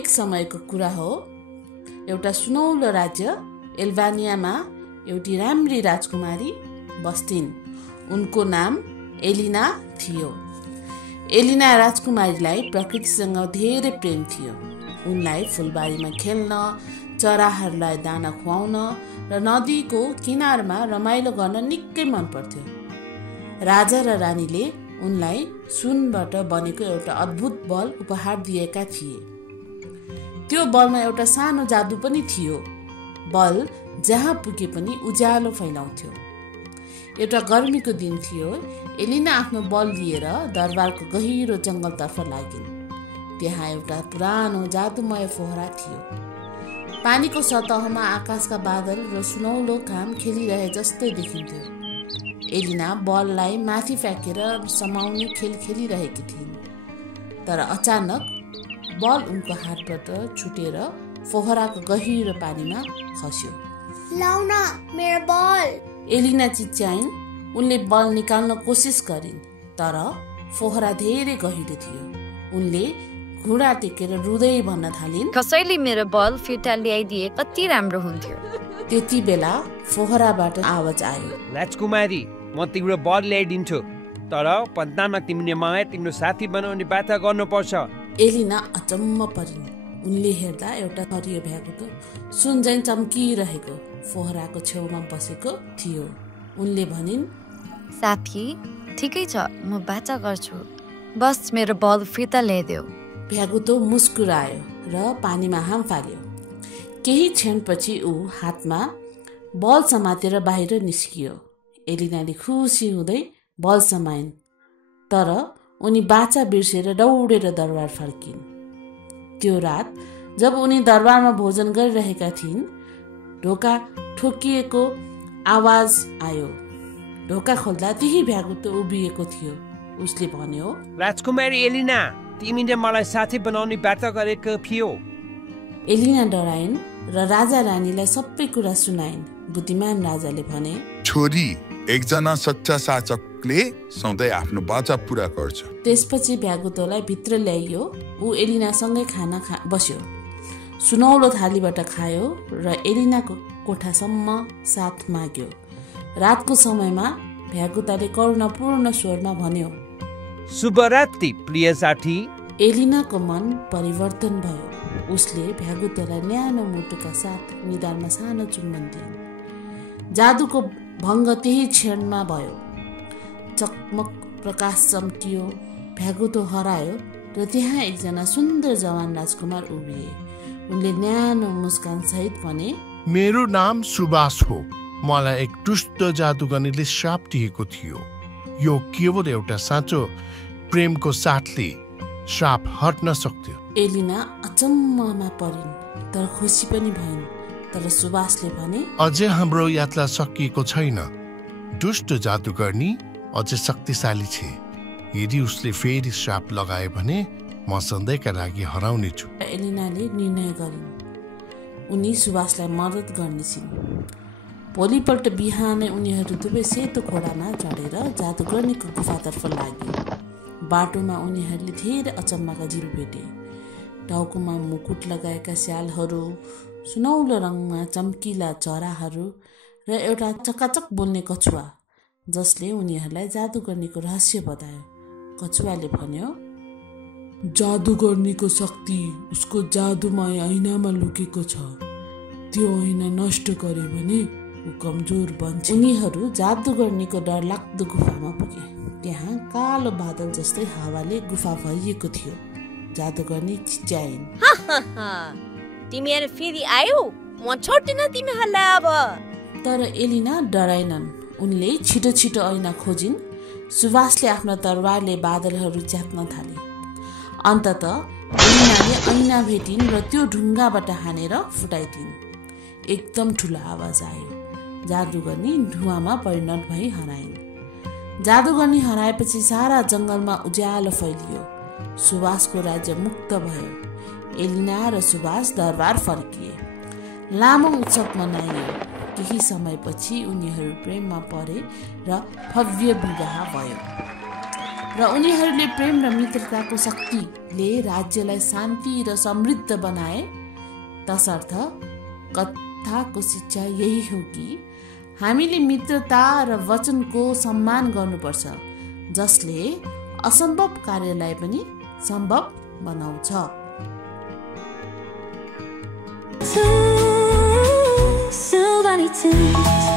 एक समयको कुरा हो। एउटा सुनौलो राज्य एल्बानियामा एउटी राम्री राजकुमारी बस्थिन्। उनको नाम एलिना थियो। एलिना राजकुमारीलाई प्रकृतिसँग धेरै प्रेम थियो। उनलाई फुलबारीमा खेल्न, चराहरूलाई दाना खुवाउन र नदीको किनारमा रमाइलो गर्न निकै मन पर्थ्यो। राजा र रानीले उनलाई सुनबाट बनेको एउटा अद्भुत बल उपहार दिएका थिए। त्यो बलमा एउटा सानो जादु पनि थियो। बल जहाँ पुगे पनि उज्यालो फैलाउँथ्यो। एउटा गर्मीको दिन थियो। एलिना आफ्नो बल लिएर दरबारको गहिरो जङ्गलतर्फ लागिन्। त्यहाँ एउटा पुरानो जादुमय फोहरा थियो। पानीको सतहमा आकाशका बादल र सुनौलो घाम खेलिरहे जस्तै देखिन्थ्यो। एलिना बललाई माथि फ्याँकेर समाउने खेल खेलिरहेकी थिइन्। तर अचानक बल उनको हातबाट छुटेर फोहराको गहिरो पानीमा खस्यो। लाउन मेरो बल! एलिना चिच्याइन्। उनले बल निकाल्न कोसिस गरिन्, तर फोहरा धेरै गहिरो थियो। उनले घुँडा टेकेर रुँदै भन्न थालिन्, कसैले मेरो बल फिर्ता ल्याइदिए कति राम्रो हुन्थ्यो। त्यति बेला फोहराबाट आवाज आयो, राजकुमारी, म तिम्रो बल ल्याइदिन्छु, तर पन्तामा तिमीले मलाई तिम्रो साथी बनाउने बाचा गर्नुपर्छ। एलिना अचम्म परिन्। उनले हेर्दा एउटा हरियो भ्यागुतो सुनझैँ चम्किरहेको फोहराको छेउमा बसेको थियो। उनले भनिन्, साथी, ठिकै छ, म बाचा गर्छु, बस मेरो बल फिर्ता ल्याइदेऊ। भ्यागुतो मुस्कुरायो र पानीमा हाम फाल्यो। केही क्षणपछि ऊ हातमा बल समातेर बाहिर निस्कियो। एलिनाले खुसी हुँदै बल समाइन्, तर उनी बाचा बिर्सेर दौडेर दरबार फर्किन्। त्यो रात जब उनी दरबारमा भोजन गरिरहेका थिइन्, ढोका ठोकिएको आवाज आयो। ढोका खोल्दा त्यही भ्यागुतो उभिएको थियो। उसले भन्यो, राजकुमारी एलिना, तिमीले मलाई साथी बनाउने बाचा गरेको थियो। एलिना डराइन् र राजा रानीलाई सबै कुरा सुनाइन्। बुद्धिमान राजाले भने, छोरी, एकजना सच्चा शासकले सधैँ आफ्नो बाचा पूरा गर्छ। त्यसपछि भ्यागुतोलाई भित्र ल्याइयो। ऊ एलिनासँगै खाना बस्यो। सुनौलो थालीबाट खायो र एलिनाको कोठासम्म साथ माग्यो। रातको समयमा भ्यागुताले करुणापूर्ण स्वरमा भन्यो, शुभरात्रि प्रिय साथी। एलिनाको मन परिवर्तन भयो। उसले भ्यागुतोलाई न्यानो मुटुका साथ निधारमा सानो चुम्बन दिइन्। जादुको भङ्ग त्यही क्षणमा भयो। चकमक प्रकाश चम्कियो, भ्यागुतो हरायो र त्यहाँ एकजना सुन्दर जवान राजकुमार उभिए। उनले न्यानो मुस्कान सहित भने, मेरो नाम सुबास हो। मलाई एक दुष्ट जादुगर्नीले श्राप दिएको थियो। यो केवल एउटा साँचो प्रेमको साथले श्राप हट्न सक्थ्यो। एलिना अचम्ममा परिन्, तर खुसी पनि भइन्। तर सुबासले भने, अझै हाम्रो यात्रा सकिएको छैन। दुष्ट जादुगर्नी अझै शक्तिशाली छ। यदि उसले फेरि श्राप लगाए भने म सधैँका लागि हराउने छु। एलिनाले निर्णय गरिन्। उनी सुबासलाई मद्दत गर्नेछिन्। भोलिपल्ट बिहानै उनीहरू दुवै सेतो घोडामा चढेर जादुगर्नीको गुफातर्फ लागे। बाटोमा उनीहरूले धेरै अचम्मका जीव भेटे। टाउकोमा मुकुट लगाएका स्यालहरू, सुनौलो रङमा चम्किला चराहरू र एउटा चकाचक बोल्ने कछुवा, जसले उनीहरूलाई जादुगर्नीको रहस्य बतायो। कछुवाले भन्यो, जादुगर्नीको शक्ति उसको जादुमय ऐनामा लुकेको छ। त्यो ऐना नष्ट गर्यो भने ऊ कमजोर बन्छ। उनीहरू जादुगर्नीको डरलाग्दो गुफामा पुगे। त्यहाँ कालो बादल जस्तै हावाले गुफा भरिएको थियो। जादुगर्नी चिच्याइन्, तिमीहरू फेरि आयो, म छोड्दिन तिमीहरूलाई अब। तर एलिना डराइनन्। उनले छिटो छिटो ऐना खोजिन्। सुबासले आफ्नो तरवारले बादलहरू च्यात्न थाले। अन्ततः एलिनाले ऐना भेटिन् र त्यो ढुङ्गाबाट हानेर फुटाइदिन्। एकदम ठुलो आवाज आयो। जादुगर्नी धुवामा परिणत भई हराइन्। जादुगर्नी हराएपछि सारा जङ्गलमा उज्यालो फैलियो। सुबासको राज्य मुक्त भयो। एलिना र सुबास दरबार फर्किए। लामो उत्सव मनाइयो। केही समयपछि उनीहरू प्रेममा परे र भव्य विवाह भयो। र उनीहरूले प्रेम र मित्रताको शक्तिले राज्यलाई शान्ति र समृद्ध बनाए। तसर्थ कथाको शिक्षा यही हो कि हामीले मित्रता र वचनको सम्मान गर्नुपर्छ, जसले असम्भव कार्यलाई पनि सम्भव बनाउँछ। Somebody to